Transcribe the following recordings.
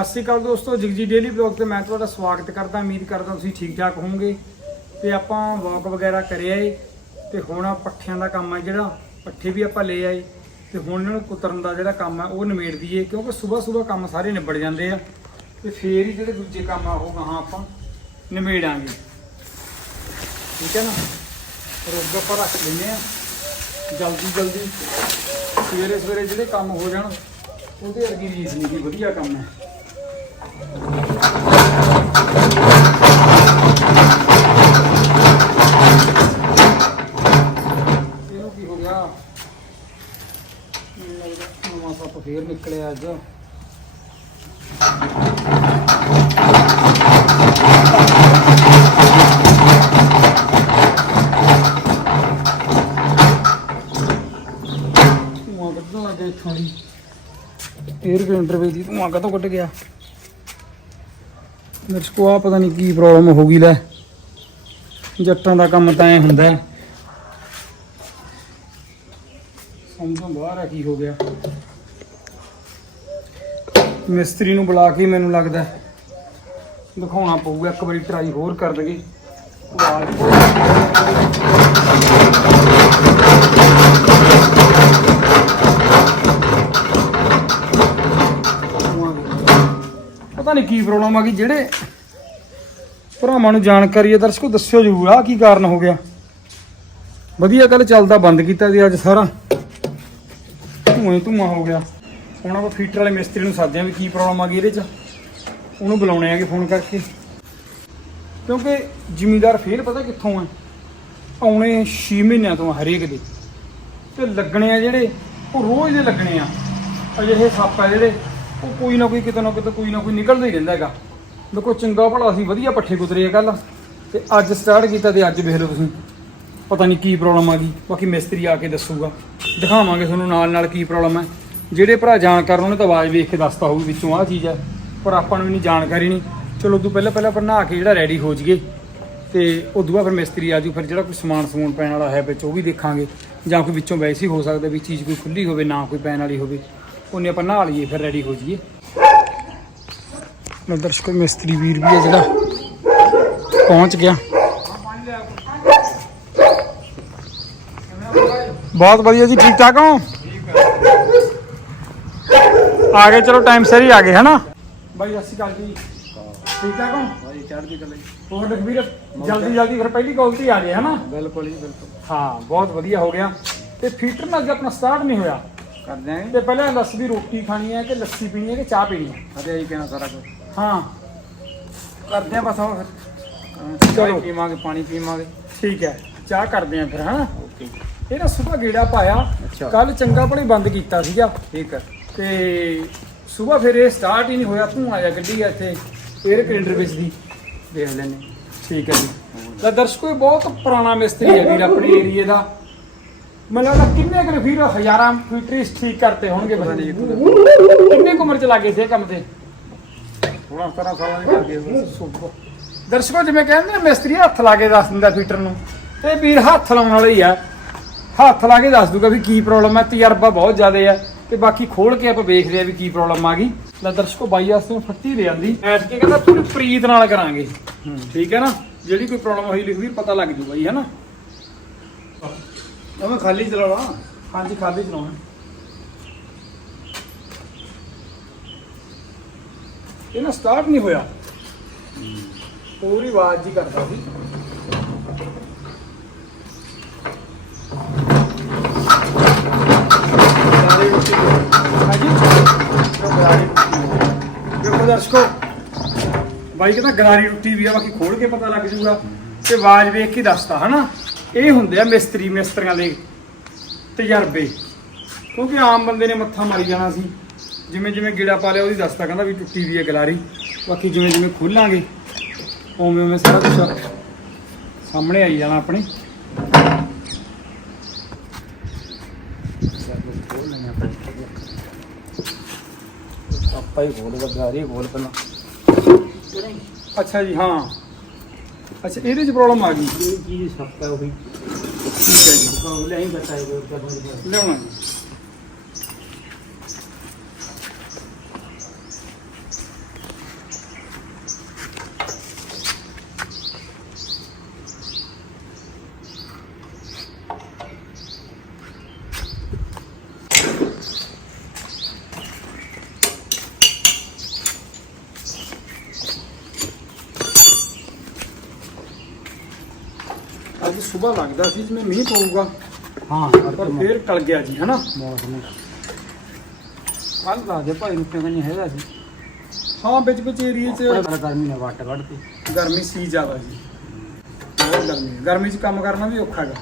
ਸਤਿ ਸ਼੍ਰੀ ਅਕਾਲ ਦੋਸਤੋ ਜਗਜੀ daily blog ਤੇ ਮੈਂ ਤੁਹਾਡਾ ਸਵਾਗਤ ਕਰਦਾ, ਉਮੀਦ ਕਰਦਾ ਤੁਸੀਂ ਠੀਕ ਠਾਕ ਹੋਵੋਗੇ। ਤੇ ਆਪਾਂ ਵਾਕ ਵਗੈਰਾ ਕਰਿਆ ਏ ਤੇ ਹੁਣ ਆਹ ਪੱਠਿਆਂ ਦਾ ਕੰਮ ਹੈ ਜਿਹੜਾ, ਪੱਠੇ ਵੀ ਆਪਾਂ ਲੈ ਆਏ, ਤੇ ਹੁਣ ਇਹਨਾਂ ਨੂੰ ਕੁਤਰਨ ਦਾ ਜਿਹੜਾ ਕੰਮ ਹੈ ਉਹ ਨਿਬੇੜ ਦਈਏ, ਕਿਉਂਕਿ ਸਵੇਰ ਸਵੇਰ ਕੰਮ ਸਾਰੇ ਨਿਬੜ ਜਾਂਦੇ ਆ। ਤੇ ਫੇਰ ਹੀ ਜਿਹੜੇ ਦੂਜੇ ਕੰਮ ਆ, ਉਹ ਗਾਹਾਂ ਆਪਾਂ ਨਿਬੇੜਾਂਗੇ ਠੀਕ ਹੈ ਨਾ? ਰੋਗ ਆਪਾਂ ਰੱਖ ਲੈਂਦੇ ਆ। ਜਲਦੀ ਜਲਦੀ ਸਵੇਰੇ ਸਵੇਰੇ ਜਿਹੜੇ ਕੰਮ ਹੋ ਜਾਣ, ਉਹਦੇ ਵਰਗੀ ਰੀਸ ਨਹੀਂ ਗੀ ਵਧੀਆ ਕੰਮ ਹੈ ਫੇਰ ਅੱਜ ਧੂਆਂ ਕੱਢਣ ਲੱਗਾ ਇੱਥੋਂ ਦੀ। 에ਅਰ ਗ੍ਰਾਈਂਡਰ ਵਿੱਚ ਦੀ ਧੂਆਂ ਕਦੋਂ ਕੱਢ ਗਿਆ? ਮੇਰੇ ਕੋ ਆ ਪਤਾ ਨਹੀਂ ਕੀ ਪ੍ਰੋਬਲਮ ਹੋ ਗਈ ਲੈ। ਜੱਟਾਂ ਦਾ ਕੰਮ ਤਾਂ ਐ ਹੁੰਦਾ ਹੈ। ਸਮਝੋਂ ਬਾਹਰ ਆ ਕੀ ਹੋ ਗਿਆ। ਮਿਸਤਰੀ ਨੂੰ ਬੁਲਾ ਕੇ ਮੈਨੂੰ ਲੱਗਦਾ ਦਿਖਾਉਣਾ ਪਊਗਾ, ਇੱਕ ਵਾਰੀ ਟਰਾਈ ਹੋਰ ਕਰ ਦਗੇ ਪਤਾ ਨਹੀਂ ਕੀ ਪ੍ਰੋਬਲਮ ਆ ਗਈ, ਜਿਹੜੇ ਭਰਾਵਾਂ ਨੂੰ ਜਾਣਕਾਰੀ ਹੈ ਦਰਸ਼ਕੋ ਦੱਸਿਓ ਜਰੂਰ ਆ ਕੀ ਕਾਰਨ ਹੋ ਗਿਆ? ਵਧੀਆ ਕੱਲ ਚੱਲਦਾ ਬੰਦ ਕੀਤਾ ਸੀ ਅੱਜ ਸਾਰਾ। ਧੂਆਂ ਹੀ ਹੋ ਗਿਆ। ਹੁਣ ਆਪਾਂ ਫੀਟਰ ਵਾਲੇ ਮਿਸਤਰੀ ਨੂੰ ਸਾਧਿਆਂ ਵੀ ਕੀ ਪ੍ਰੋਬਲਮ ਆ ਗਈ ਇਹਦੇ 'ਚ। ਉਹਨੂੰ ਬੁਲਾਉਣੇ ਆਗੇ ਫੋਨ ਕਰਕੇ। ਕਿਉਂਕਿ ਜ਼ਿਮੀਦਾਰ ਫੇਰ ਪਤਾ ਕਿੱਥੋਂ ਆ? ਆਉਣੇ 6 ਮਹੀਨਿਆਂ ਤੋਂ ਆ ਹਰੇਕ ਦੇ। ਤੇ ਲੱਗਣੇ ਆ ਜਿਹੜੇ, ਉਹ ਰੋਜ਼ ਦੇ ਲੱਗਣੇ ਆ। ਅਜਿਹੇ ਸੱਪ ਆ ਜਿਹੜੇ, ਉਹ ਕੋਈ ਨਾ ਕੋਈ ਕਿਤੇ ਨਾ ਕਿਤੇ ਕੋਈ ਨਾ ਕੋਈ ਨਿਕਲਦਾ ਹੀ ਰਹਿੰਦਾ ਹੈਗਾ। ਦੇਖੋ ਚੰਗਾ ਭਲਾ ਅਸੀਂ ਵਧੀਆ ਪੱਠੇ ਕੁਤਰੇ ਆ ਕੱਲ ਤੇ ਅੱਜ ਸਟਾਰਟ ਕੀਤਾ ਤੇ ਅੱਜ ਵੇਖ ਲਓ ਤੁਸੀਂ। ਪਤਾ ਨਹੀਂ ਕੀ ਪ੍ਰੋਬਲਮ ਆ ਗਈ। ਬਾਕੀ ਮਿਸਤਰੀ ਆ ਕੇ ਦੱਸੂਗਾ। ਦਿਖਾਵਾਂਗੇ ਤੁਹਾਨੂੰ ਨਾਲ ਨਾਲ ਕੀ ਪ੍ਰੋਬਲਮ ਹੈ ਜਿਹੜੇ ਭਰਾ ਜਾਣਕਾਰ ਉਹਨੇ ਤਾਂ ਆਵਾਜ਼ ਵੇਖ ਕੇ ਦੱਸਤਾ ਹੋਊ ਵਿੱਚੋਂ ਆਹ ਚੀਜ਼ ਹੈ, ਪਰ ਆਪਾਂ ਨੂੰ ਨਹੀਂ ਜਾਣਕਾਰੀ ਨਹੀਂ। ਚਲੋ, ਉਦੋਂ ਪਹਿਲਾਂ ਪਹਿਲਾਂ ਆਪਾਂ ਨਹਾ ਕੇ ਜਿਹੜਾ ਰੈਡੀ ਹੋ ਜਾਈਏ, ਤੇ ਉਦੋਂ ਬਾਅਦ ਫਿਰ ਮਿਸਤਰੀ ਆਜੂ ਫਿਰ ਜਿਹੜਾ ਕੋਈ ਸਮਾਨ ਸਮੂਨ ਪੈਣ ਵਾਲਾ ਹੈ, ਵਿੱਚ ਉਹ ਵੀ ਦੇਖਾਂਗੇ। ਜਾਂ ਕੋਈ ਵਿੱਚੋਂ ਵੈਸੇ ਹੀ ਹੋ ਸਕਦਾ ਵੀ ਚੀਜ਼ ਕੋਈ ਖੁੱਲੀ ਹੋਵੇ, ਨਾ ਕੋਈ ਪੈਣ ਵਾਲੀ ਹੋਵੇ, ਉਹਨੇ ਆਪਾਂ ਨਹਾ ਲਈਏ, ਫਿਰ ਰੈਡੀ ਹੋ ਜਾਈਏ। ਲੋ ਦਰਸ਼ਕੋ, ਮਿਸਤਰੀ ਵੀਰ ਵੀ ਹੈ ਜਿਹੜਾ, ਪਹੁੰਚ ਗਿਆ। ਬਹੁਤ ਵਧੀਆ ਜੀ ਠੀਕ ਠਾਕ ਹੋ? ਆ ਗਏ ਚਲੋ ਟਾਈਮ ਸਿਰ ਹੀ ਆ ਗਏ ਹਨਾ? ਬਾਈ ਸਤਿ ਸ਼੍ਰੀ ਅਕਾਲ ਜੀ। ਠੀਕ ਠਾਕ ਹੋ? ਭਾਈ ਚੜ੍ਹਦੀ ਕਲਾ ਹੋਰ ਲਖਵੀਰ ਜਲਦੀ ਜਲਦੀ ਫਿਰ ਪਹਿਲੀ ਕਾਲ ਤੇ ਹੀ ਆ ਗਏ ਹਨਾ? ਬਿਲਕੁਲ ਹੀ ਬਿਲਕੁਲ। ਹਾਂ ਬਹੁਤ ਵਧੀਆ ਹੋ ਗਿਆ। ਤੇ ਫੀਟਰ ਨਾਲ ਅੱਗੇ ਆਪਣਾ ਸਟਾਰਟ ਨਹੀਂ ਹੋਇਆ ਕਰ ਦਿਆਂਗੇ ਤੇ ਪਹਿਲਾਂ ਦੱਸ ਵੀ ਰੋਟੀ ਖਾਣੀ ਹੈ ਕਿ ਲੱਸੀ ਪੀਣੀ ਹੈ ਕਿ ਚਾਹ ਪੀਣੀ ਹੈ? ਅਜੇ ਹੀ ਕਹਿਣਾ ਸਾਰਾ ਕੁਝ ਹਾਂ। ਕਰਦੇ ਆ ਬਸ ਆਓ ਫਿਰ। ਚਲੋ। ਚਲੋ ਪੀਵਾਂਗੇ ਪਾਣੀ ਪੀਵਾਂਗੇ। ਠੀਕ ਹੈ ਚਾਹ ਕਰਦੇ ਆਂ ਫਿਰ ਹਨਾ? ਓਕੇ। ਇਹ ਨਾ ਗੇੜਾ ਪਾਇਆ ਅੱਛਾ। ਕੱਲ ਚੰਗਾ ਭਲੀ ਬੰਦ ਕੀਤਾ ਸੀਗਾ। ਠੀਕ ਹੈ। ਤੇ ਸੁਬਾ ਫਿਰ ਇਹ ਸਟਾਰਟ ਹੀ ਨਹੀਂ ਹੋਇਆ ਤੂੰ ਆਇਆ ਗੱਡੀ ਇੱਥੇ 에ਅਰ ਕੈਲੰਡਰ ਵਿੱਚ ਦੀ। ਦੇਖ ਲੈਨੇ ਠੀਕ ਹੈ ਜੀ। ਤਾਂ ਦਰਸ਼ਕੋ ਇਹ ਬਹੁਤ ਪੁਰਾਣਾ ਮਿਸਤਰੀ ਹੈ ਵੀਰ ਆਪਣੇ ਏਰੀਏ ਦਾ। ਮੈਨੂੰ ਲੱਗਦਾ ਕਿੰਨੇ ਕੁ ਵੀਰ ਹਜ਼ਾਰਾਂ ਫੀਟਰੀਸ ਠੀਕ ਕਰਤੇ ਹੋਣਗੇ ਪਤਾ ਨਹੀਂ ਕਿੰਨੇ ਕੁ ਉਮਰ ਚ ਲੱਗੇ ਸੀ ਇਹ ਕੰਮ ਤੇ? 16 17 ਸਾਲਾਂ ਦੀ ਕਰਦੇ ਹੋ ਦਰਸ਼ਕੋ ਜਿਵੇਂ ਕਹਿੰਦੇ ਨੇ ਮਿਸਤਰੀ ਹੱਥ ਲਾ ਕੇ ਦੱਸ ਦਿੰਦਾ ਫੀਟਰ ਨੂੰ। ਤੇ ਵੀਰ ਹੱਥ ਲਾਉਣ ਵਾਲਾ ਹੀ ਆ। ਹੱਥ ਲਾ ਕੇ ਦੱਸ ਦੂਗਾ ਵੀ ਕੀ ਪ੍ਰੋਬਲਮ ਹੈ ਤਜਰਬਾ ਬਹੁਤ ਜ਼ਿਆਦਾ ਆ। ਤੇ ਬਾਕੀ ਖੋਲ ਕੇ ਆਪਾਂ ਵੇਖਦੇ ਆ ਵੀ ਕੀ ਪ੍ਰੋਬਲਮ ਆ ਗਈ। ਲੈ ਦਰਸ਼ਕੋ ਬਾਈ ਵਾਸਤੇ ਮੈਂ ਫੱਟੀ ਲੈ ਆਂਦੀ। ਬੈਠ ਕੇ ਕਹਿੰਦਾ ਪੂਰੀ ਪ੍ਰੀਤ ਨਾਲ ਕਰਾਂਗੇ। ਠੀਕ ਹੈ ਨਾ? ਜਿਹੜੀ ਕੋਈ ਪ੍ਰੋਬਲਮ ਹੋਈ ਲਿਖ ਵੀਰ ਪਤਾ ਲੱਗ ਜੀ ਹੈ ਨਾ? ਮੈਂ ਖਾਲੀ ਚਲਾਉਣਾ। ਹਾਂਜੀ ਖਾਲੀ ਚਲਾਉਣਾ। ਇਹ ਨਾ ਸਟਾਰਟ ਨਹੀਂ ਹੋਇਆ। ਪੂਰੀ ਆਵਾਜ਼ ਹੀ ਕਰਦਾ ਸੀ ਸਾਰੇ ਰੋਟੀ ਹਾਂਜੀ ਦੇਖੋ ਦਰਸ਼ਕੋ, ਬਾਈ ਕਹਿੰਦਾ ਗਰਾਰੀ ਰੋਟੀ ਵੀ ਆ, ਬਾਕੀ ਖੋਲ ਕੇ ਪਤਾ ਲੱਗ ਜੂਗਾ ਤੇ ਆਵਾਜ਼ ਵੇਖ ਕੇ ਦੱਸਦਾ ਹਨਾ? ਇਹ ਹੁੰਦੇ ਆ ਮਿਸਤਰੀ, ਮਿਸਤਰੀਆਂ ਦੇ ਤਜਰਬੇ। ਕਿਉਂਕਿ ਆਮ ਬੰਦੇ ਨੇ ਮੱਥਾ ਮਾਰੀ ਜਾਣਾ ਸੀ। ਜਿਵੇਂ ਜਿਵੇਂ ਗੇੜਾ ਪਾ ਲਿਆ, ਉਹਦੀ ਦੱਸਦਾ ਕਹਿੰਦਾ ਵੀ ਟੁੱਟੀ ਵੀ ਹੈ ਗਲਾਰੀ। ਬਾਕੀ ਜਿਵੇਂ ਜਿਵੇਂ ਖੋਲਾਂਗੇ, ਉਵੇਂ ਉਵੇਂ ਸਾਰਾ ਕੁਝ ਸਾਹਮਣੇ ਆਈ ਜਾਣਾ ਆਪਣੇ। ਆਪਾਂ ਹੀ ਖੋਲ ਗਾਰੀ ਖੋਲ ਪਹਿਲਾਂ। ਅੱਛਾ ਜੀ ਹਾਂ। ਅੱਛਾ ਇਹਦੇ 'ਚ ਪ੍ਰੋਬਲਮ ਆ ਗਈ। ਇਹ ਕੀ ਸੱਪ ਹੈ ਉਹੀ? ਠੀਕ ਹੈ ਜੀ। ਉਹ ਲੈ ਹੀ। ਕਦੋਂ ਲਿਆਉਣਾ ਜੀ। ਸਵੇਰ ਲੱਗਦਾ ਸੀ ਜਿਵੇਂ ਮੀਂਹ ਪਊਗਾ ਹਾਂ ਪਰ ਫੇਰ ਟਲ ਗਿਆ ਜੀ ਹਨਾ ਮੌਸਮ ਕੱਲ ਦਾ ਜੇ ਭਾਈ ਨੂੰ ਨਹੀਂ ਹੈਗਾ ਸੀ? ਹਾਂ ਵਿੱਚ ਵਿੱਚ ਏਰੀਏ 'ਚ ਗਰਮੀ ਨੇ ਵੱਟ ਕੱਢਤੀ ਗਰਮੀ ਸੀ ਜ਼ਿਆਦਾ ਜੀ। ਬਹੁਤ ਗਰਮੀ ਹੈ। ਗਰਮੀ 'ਚ ਕੰਮ ਕਰਨਾ ਵੀ ਔਖਾ ਹੈਗਾ।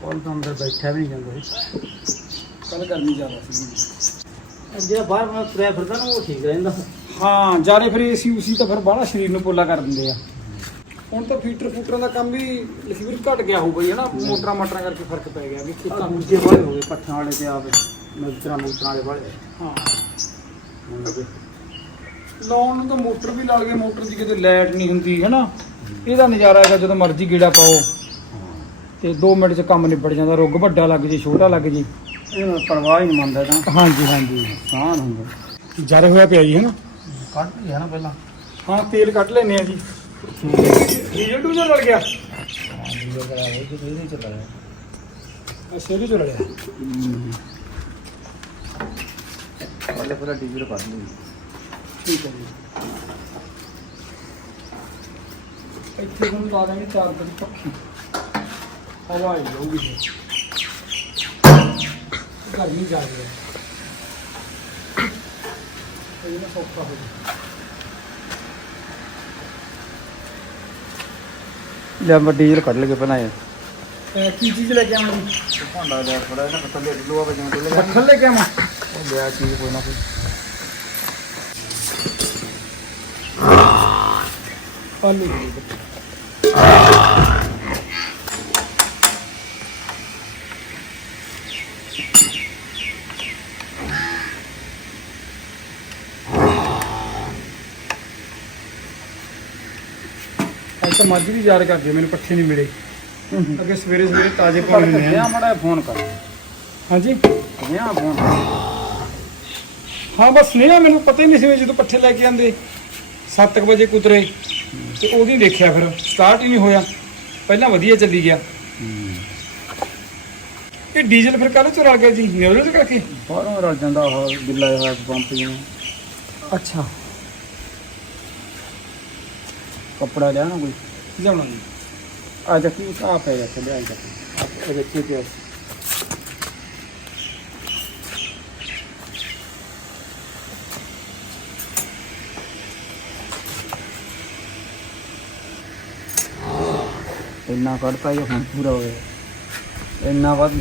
ਕੋਲ ਤਾਂ ਅੰਦਰ ਬੈਠਾ ਵੀ ਨਹੀਂ ਜਾਂਦਾ ਸੀ। ਕੱਲ ਗਰਮੀ ਜ਼ਿਆਦਾ ਸੀ ਜਿਹੜਾ ਬਾਹਰ ਮੈਂ ਤੁਰਿਆ ਫਿਰਦਾ ਨਾ ਉਹ ਠੀਕ ਰਹਿੰਦਾ। ਹਾਂ ਜਾਰੇ ਫਿਰ ਏਸੀ ਉਸੀ ਤਾਂ ਫਿਰ ਬਾਹਲਾ ਸਰੀਰ ਨੂੰ ਪੋਲਾ ਕਰ ਦਿੰਦੇ ਆ। ਹੁਣ ਤਾਂ ਫੀਟਰ ਫੂਟਰਾਂ ਦਾ ਕੰਮ ਵੀ ਲਖੀਰ ਘਟ ਗਿਆ ਹੋਊ ਬਈ ਹਨਾ? ਮੋਟਰਾਂ ਮਾਟਰਾਂ ਕਰਕੇ ਫ਼ਰਕ ਪੈ ਗਿਆ ਵੀ ਆਹ ਖੇਤਾਂ ਦੂਜੇ ਵਾਲੇ ਹੋ ਗਏ ਪੱਠਾਂ ਵਾਲੇ ਤੇ ਆਪ ਮਿਲਤਰਾਂ ਮੁਲਤਰਾਂ ਵਾਲੇ ਵਾਲੇ। ਹਾਂ। ਹੁਣ ਲੱਗੇ। ਲਾਉਣ ਨੂੰ ਤਾਂ ਮੋਟਰ ਵੀ ਲਾ ਲਈਏ ਮੋਟਰ ਦੀ ਕਿਤੇ ਲਾਈਟ ਨਹੀਂ ਹੁੰਦੀ ਹਨਾ? ਇਹਦਾ ਨਜ਼ਾਰਾ ਹੈਗਾ ਜਦੋਂ ਮਰਜ਼ੀ ਗੇੜਾ ਪਾਓ। ਤੇ 2 ਮਿੰਟ 'ਚ ਕੰਮ ਨਿਬੜ ਜਾਂਦਾ ਰੁੱਗ ਵੱਡਾ ਲੱਗ ਜੇ ਛੋਟਾ ਲੱਗ ਜੇ। ਇਹਨਾਂ ਨੂੰ ਪਰਵਾਹ ਹੀ ਨਹੀਂ ਮੰਨਦਾ ਤਾਂ ਹਾਂਜੀ ਹਾਂਜੀ। ਨੁਕਸਾਨ ਹੁੰਦਾ। ਜਰ ਹੋਇਆ ਪਿਆ ਜੀ ਹਨਾ? ਕੱਢ ਲਿਆ ਨਾ ਪਹਿਲਾਂ। ਹਾਂ ਤੇਲ ਕੱਢ ਲੈਨੇ ਆ ਜੀ। ਡੀਜ਼ਲ ਡੂਜ਼ਲ ਲੜ ਗਿਆ। ਡੀਜ਼ਲ ਕਰਾ ਉਹ ਤੇ ਇਹਦੇ ਚ ਲਾਇਆ ਅੱਛਾ ਵੀ ਲੜਿਆ ਪਹਿਲੇ ਪਹਿਲਾਂ ਡੀਜ਼ਲ ਕੱਢ ਲਈ ਠੀਕ ਹੈ ਜੀ। ਇੱਥੇ ਤੁਹਾਨੂੰ ਲਾ ਦਾਂਗੇ ਚਾਰ ਦਿਨ ਪੱਖੀ। ਹਵਾ ਹੀ ਜਾਊਗੀ ਗਰਮੀ ਜਾ ਰਹੀ ਹੈ। ਇਹ ਨਾ ਸੌਖਾ ਹੋ ਜਾਏ ਲੈ ਮੈਂ ਡੀਜ਼ਲ ਕੱਢ ਲਗੇ ਪਹਿਲਾਂ ਇਹ। ਕੀ ਚੀਜ਼ ਲੈ ਕੇ ਆਵਾਂ ਜੀ ਭਾਂਡਾ ਜਾ ਥੋੜਾ ਨਾ ਥੱਲੇ ਲੋਹਾ ਵਜਣ ਤੇ ਬੱਠਲ ਲੈ ਕੇ ਆਵਾਂ ਉਹ ਲਿਆ ਚੀਜ਼ ਕੋਈ ਨਾ ਕੋਈ। ਆਲੂ। ਅੱਜ ਤਾਂ ਮੱਝ ਵੀ ਯਾਦ ਕਰਦੇ ਮੈਨੂੰ ਪੱਠੇ ਨਹੀਂ ਮਿਲੇ। ਅੱਗੇ ਸਵੇਰੇ ਸਵੇਰੇ ਤਾਜ਼ੇ ਹੁੰਦੇ ਗਿਆ ਆ ਮੜਾ ਫੋਨ ਕਰ। ਹਾਂਜੀ? ਗਿਆ ਫੋਨ ਹਾਂ ਬਸ ਨਹੀਂ ਮੈਨੂੰ ਪਤਾ ਹੀ ਨਹੀਂ ਸੀ ਵੀ ਜਦੋਂ ਪੱਠੇ ਲੈ ਕੇ ਆਂਦੇ 7 ਵਜੇ ਕੁਤਰੇ। ਤੇ ਉਹਦੀ ਦੇਖਿਆ ਫਿਰ ਸਟਾਰਟ ਹੀ ਨਹੀਂ ਹੋਇਆ। ਪਹਿਲਾਂ ਵਧੀਆ ਚੱਲੀ ਗਿਆ। ਇਹ ਡੀਜ਼ਲ ਫਿਰ ਕੱਲ ਚ ਰਲ ਗਿਆ ਜੀ ਨਿਊਜ਼ਲ ਚ ਕਰਕੇ? ਬਾਹਰੋਂ ਰਲ ਜਾਂਦਾ ਉਹ ਬਿੱਲਾ ਹੋਇਆ ਪੰਪ ਜਿਵੇਂ ਅੱਛਾ। ਕੱਪੜਾ ਲਿਆ ਨਾ ਕੋਈ? ਲਿਆਉਣਾ ਜੀ ਆ ਜਾ ਕੀ ਆ ਪੈ ਜਾ। ਚੱਲਿਆ ਜਾ ਇਹ ਰੱਖੀ ਤੇ ਇੰਨਾ ਕੱਢਤਾ ਇਹ ਹੁਣ ਪੂਰਾ ਹੋਇਆ ਇੰਨਾ ਵੱਧ।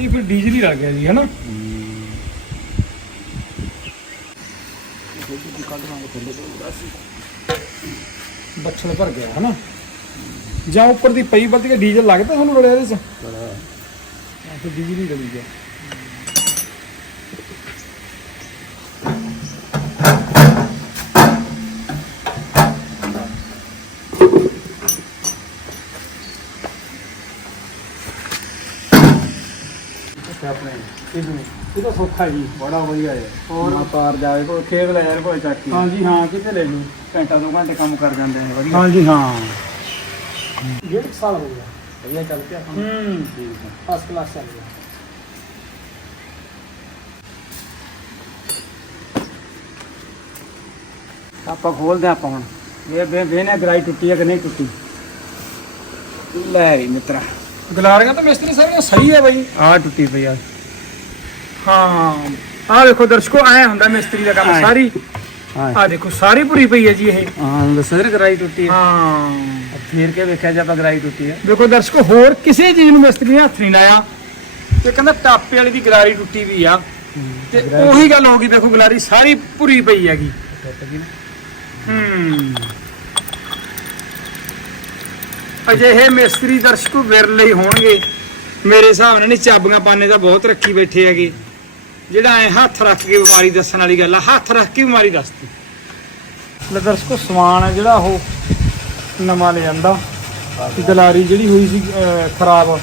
ਇਹ ਫਿਰ ਡੀਜ਼ਲ ਹੀ ਰਲ ਗਿਆ ਜੀ ਹੈਨਾ? ਬੱਛਲ ਭਰ ਗਿਆ ਹੈਨਾ? ਜਾਂ ਉੱਪਰ ਦੀ ਪਈ ਵੱਧ ਕੇ ਡੀਜ਼ਲ ਲੱਗਦਾ ਤੁਹਾਨੂੰ ਰਲਿਆ ਇਹਦੇ ਚ? ਫਿਰ ਡੀਜ਼ਲ ਹੀ ਰਲੀ ਗਿਆ ਇਹ ਵੀ ਇਹ ਤਾਂ ਸੌਖਾ ਜੀ। ਬੜਾ ਵਧੀਆ ਹੈ। ਹੋਰ? ਨਾ ਪਾਰ ਜਾਵੇ ਕੋਈ ਖੇਤ ਲੈ ਜਾਣ ਕੋਈ ਚੱਕੀ। ਹਾਂਜੀ ਹਾਂ ਕਿਤੇ ਲੈ ਲੂ ਘੰਟਾ ਦੋ ਘੰਟੇ ਕੰਮ ਕਰ ਜਾਂਦੇ ਨੇ ਵਧੀਆ। ਹਾਂਜੀ ਹਾਂ। ਡੇਢ ਕੁ ਸਾਲ ਹੋ ਗਿਆ। ਵਧੀਆ ਚੱਲ ਪਿਆ ਕੰਮ। ਹੂੰ। ਠੀਕ ਹੈ। ਫਸਟ ਕਲਾਸ ਚੱਲ ਗਿਆ। ਆਪਾਂ ਖੋਲਦੇ ਆਪਾਂ ਹੁਣ। ਇਹ ਵੇ ਵੇਨੇ ਗਰਾਈ ਟੁੱਟੀ ਹੈ ਕਿ ਨਹੀਂ ਟੁੱਟੀ? ਲੈ ਵੀ ਮਿੱਤਰਾ। ਗਲਾਰੀਆਂ ਤਾਂ ਮਿਸਤਰੀ ਸਾਰੀਆਂ ਸਹੀ ਹੈ ਬਾਈ। ਆ ਟੁੱਟੀ ਪਈ ਆ। ਹਾਂ। ਆਹ ਦੇਖੋ ਦਰਸ਼ਕੋ ਐ ਹੁੰਦਾ ਮਿਸਤਰੀ ਦਾ ਕੰਮ। ਸਾਰੀ ਆਹ ਦੇਖੋ ਸਾਰੀ ਭੁਰੀ ਪਈ ਹੈ ਜੀ ਇਹ। ਹਾਂ ਦੱਸਰ ਗਰਾਈ ਟੁੱਟੀ ਹੈ। ਹਾਂ। ਫੇਰ ਕੇ ਵੇਖਿਆ ਜੇ ਆਪਾਂ ਗਰਾਈ ਟੁੱਟੀ ਹੈ? ਦੇਖੋ ਦਰਸ਼ਕੋ ਹੋਰ ਕਿਸੇ ਚੀਜ਼ ਨੂੰ ਮਿਸਤਰੀ ਨੇ ਹੱਥ ਨਹੀਂ ਲਾਇਆ। ਤੇ ਕਹਿੰਦਾ ਟਾਪੇ ਵਾਲੀ ਦੀ ਗਲਾਰੀ ਟੁੱਟੀ ਵੀ ਆ। ਤੇ ਉਹੀ ਗੱਲ ਹੋ ਗਈ ਦੇਖੋ ਗਲਾਰੀ ਸਾਰੀ ਭੁਰੀ ਪਈ ਹੈਗੀ। ਟੁੱਟ ਗਈ ਨਾ। ਹੂੰ। ਅਜਿਹੇ ਮਿਸਤਰੀ ਦਰਸ਼ਕੋ ਵਿਰਲੇ ਹੀ ਹੋਣਗੇ। ਮੇਰੇ ਹਿਸਾਬ ਨਾਲ ਨਹੀਂ ਚਾਬੀਆਂ ਪਾਣੇ ਤਾਂ ਬਹੁਤ ਰੱਖੀ ਬੈਠੇ ਹੈਗੇ। ਜਿਹੜਾ ਐ ਹੱਥ ਰੱਖ ਕੇ ਬਿਮਾਰੀ ਦੱਸਣ ਵਾਲੀ ਗੱਲ ਆ, ਹੱਥ ਰੱਖ ਕੇ ਬਿਮਾਰੀ ਦੱਸਦੀ ਲੈ ਦਰਸ਼ਕੋ, ਸਮਾਨ ਹੈ ਜਿਹੜਾ ਉਹ ਨਵਾਂ ਲੈ ਜਾਂਦਾ ਤੇ ਗਲਾਰੀ ਜਿਹੜੀ ਹੋਈ ਸੀ ਖਰਾਬ,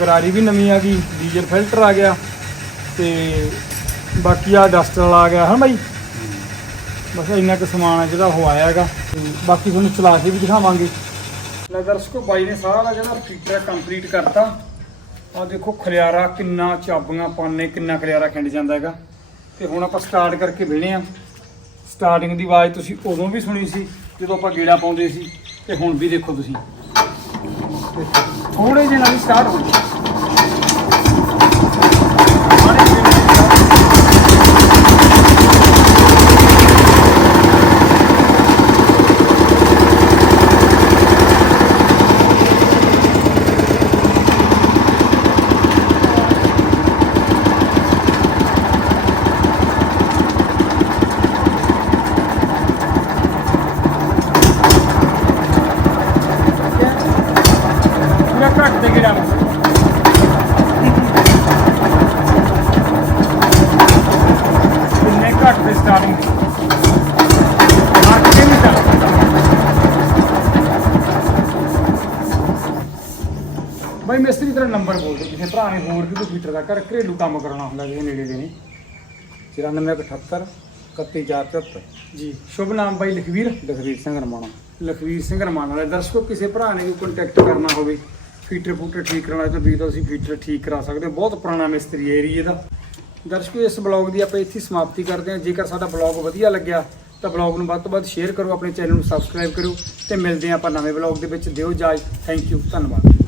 ਗਰਾਰੀ ਵੀ ਨਵੀਂ ਆ ਗਈ, ਡੀਜ਼ਲ ਫਿਲਟਰ ਆ ਗਿਆ ਤੇ ਬਾਕੀ ਆ ਡਸਟਰ ਆ ਗਿਆ ਹਾਂ ਬਾਈ? ਬਸ ਇੰਨਾ ਕੁ ਸਮਾਨ ਹੈ ਜਿਹੜਾ ਉਹ ਆਇਆ ਹੈਗਾ। ਬਾਕੀ ਤੁਹਾਨੂੰ ਚਲਾ ਕੇ ਵੀ ਦਿਖਾਵਾਂਗੇ। ਲੈ ਦਰਸ਼ਕੋ, ਬਾਈ ਨੇ ਸਾਰਾ ਜਿਹੜਾ ਫੀਚਰ ਕੰਪਲੀਟ ਕਰਤਾ। ਆ ਦੇਖੋ ਖਲਿਆਰਾ ਕਿੰਨਾ ਚਾਬੀਆਂ ਪਾਣੇ ਕਿੰਨਾ ਖਲਿਆਰਾ ਖਿੰਡ ਜਾਂਦਾ ਹੈਗਾ। ਤੇ ਹੁਣ ਆਪਾਂ ਸਟਾਰਟ ਕਰਕੇ ਬਹਿਣੇ ਆ ਸਟਾਰਟਿੰਗ ਦੀ ਆਵਾਜ਼ ਤੁਸੀਂ ਉਦੋਂ ਵੀ ਸੁਣੀ ਸੀ, ਜਦੋਂ ਆਪਾਂ ਗੇੜਾ ਪਾਉਂਦੇ ਸੀ। ਤੇ ਹੁਣ ਵੀ ਦੇਖੋ ਤੁਸੀਂ। ਥੋੜੇ ਜਿਹੇ ਨਾਲ ਸਟਾਰਟ ਹੋ ਜਾਊ। ਕਿਸੇ ਨੇ ਹੋਰ ਵੀ ਕੋਈ ਫੀਟਰ ਦਾ ਘਰ ਘਰੇਲੂ ਕੰਮ ਕਰਾਉਣਾ ਹੁੰਦਾ ਜਿਹਦੇ ਨੇੜੇ ਦੇ ਨੇ। 9478 31473 ਜੀ ਸ਼ੁਭ ਨਾਮ ਬਾਈ ਲਖਵੀਰ। ਲਖਵੀਰ ਸਿੰਘ ਰਮਾਣਾ। ਲਖਵੀਰ ਸਿੰਘ ਰਮਾਨ ਵਾਲੇ ਦਰਸ਼ਕੋ ਕਿਸੇ ਭਰਾ ਨੇ ਵੀ ਕੰਟੈਕਟ ਕਰਨਾ ਹੋਵੇ ਫੀਟਰ ਫੂਟਰ ਠੀਕ ਕਰਾਉਣਾ ਤਾਂ ਵੀ ਤੁਸੀਂ ਫੀਟਰ ਠੀਕ ਕਰਾ ਸਕਦੇ ਹੋ। ਬਹੁਤ ਪੁਰਾਣਾ ਮਿਸਤਰੀ ਏਰੀਏ ਦਾ ਦਰਸ਼ਕੋ ਇਸ ਬਲੌਗ ਦੀ ਆਪਾਂ ਇੱਥੇ ਸਮਾਪਤੀ ਕਰਦੇ ਹਾਂ। ਜੇਕਰ ਸਾਡਾ ਬਲੌਗ ਵਧੀਆ ਲੱਗਿਆ ਤਾਂ ਬਲੌਗ ਨੂੰ ਵੱਧ ਤੋਂ ਵੱਧ ਸ਼ੇਅਰ ਕਰੋ ਆਪਣੇ ਚੈਨਲ ਨੂੰ ਸਬਸਕ੍ਰਾਈਬ ਕਰੋ ਤੇ ਮਿਲਦੇ ਹਾਂ ਆਪਾਂ ਨਵੇਂ ਬਲੌਗ ਦੇ ਵਿੱਚ। ਦਿਓ ਜਾਜ ਥੈਂਕ ਯੂ ਧੰਨਵਾਦ।